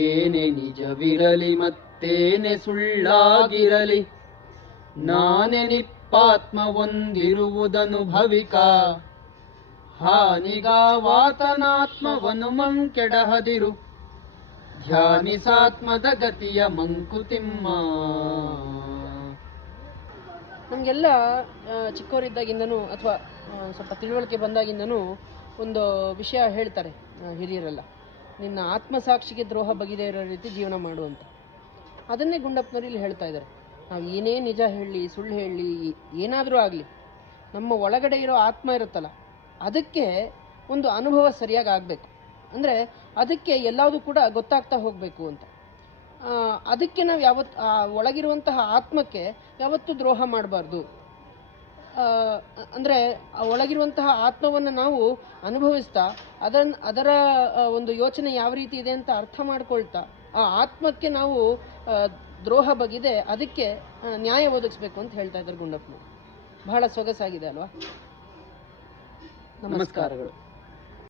ಏನೇ ನಿಜವಿರಲಿ ಮತ್ತೇನೆ ಸುಳ್ಳಾಗಿರಲಿ, ನಾನೆನಿಪ್ಪಾತ್ಮ ಒಂದಿರುವುದನು ಭವಿಕ. ಹಾನಿಗಾವಾತನಾತ್ಮವನು ಮಂಕೆಡಹದಿರು, ಧ್ಯಾನಿಸಾತ್ಮದ ಗತಿಯ ಮಂಕುತಿಮ್ಮ. ನಮಗೆಲ್ಲ ಚಿಕ್ಕವರಿದ್ದಾಗಿಂದನೂ ಅಥವಾ ಸ್ವಲ್ಪ ತಿಳುವಳಿಕೆ ಬಂದಾಗಿಂದನೂ ಒಂದು ವಿಷಯ ಹೇಳ್ತಾರೆ ಹಿರಿಯರೆಲ್ಲ, ನಿನ್ನ ಆತ್ಮಸಾಕ್ಷಿಗೆ ದ್ರೋಹ ಬಗೆದೇ ಇರೋ ರೀತಿ ಜೀವನ ಮಾಡುವಂತ. ಅದನ್ನೇ ಗುಂಡಪ್ಪನವರು ಇಲ್ಲಿ ಹೇಳ್ತಾ ಇದ್ದಾರೆ. ನಾವು ಏನೇ ನಿಜ ಹೇಳಲಿ, ಸುಳ್ಳು ಹೇಳಲಿ, ಏನಾದರೂ ಆಗಲಿ, ನಮ್ಮ ಒಳಗಡೆ ಇರೋ ಆತ್ಮ ಇರುತ್ತಲ್ಲ, ಅದಕ್ಕೆ ಒಂದು ಅನುಭವ ಸರಿಯಾಗಿ ಆಗಬೇಕು. ಅಂದರೆ ಅದಕ್ಕೆ ಎಲ್ಲದೂ ಕೂಡ ಗೊತ್ತಾಗ್ತಾ ಹೋಗಬೇಕು ಅಂತ. ಅದಕ್ಕೆ ನಾವು ಒಳಗಿರುವಂತಹ ಆತ್ಮಕ್ಕೆ ಯಾವತ್ತೂ ದ್ರೋಹ ಮಾಡಬಾರ್ದು. ಅಂದರೆ ಒಳಗಿರುವಂತಹ ಆತ್ಮವನ್ನು ನಾವು ಅನುಭವಿಸ್ತಾ ಅದರ ಒಂದು ಯೋಚನೆ ಯಾವ ರೀತಿ ಇದೆ ಅಂತ ಅರ್ಥ ಮಾಡ್ಕೊಳ್ತಾ ಆ ಆತ್ಮಕ್ಕೆ ನಾವು ದ್ರೋಹ ಬಗಿದೆ ಅದಕ್ಕೆ ನ್ಯಾಯ ಒದಗಿಸ್ಬೇಕು ಅಂತ ಹೇಳ್ತಾ ಇದ್ದಾರೆ ಗುಂಡಪ್ಪನವರು. ಬಹಳ ಸೊಗಸಾಗಿದೆ ಅಲ್ವಾ? ನಮಸ್ಕಾರಗಳು.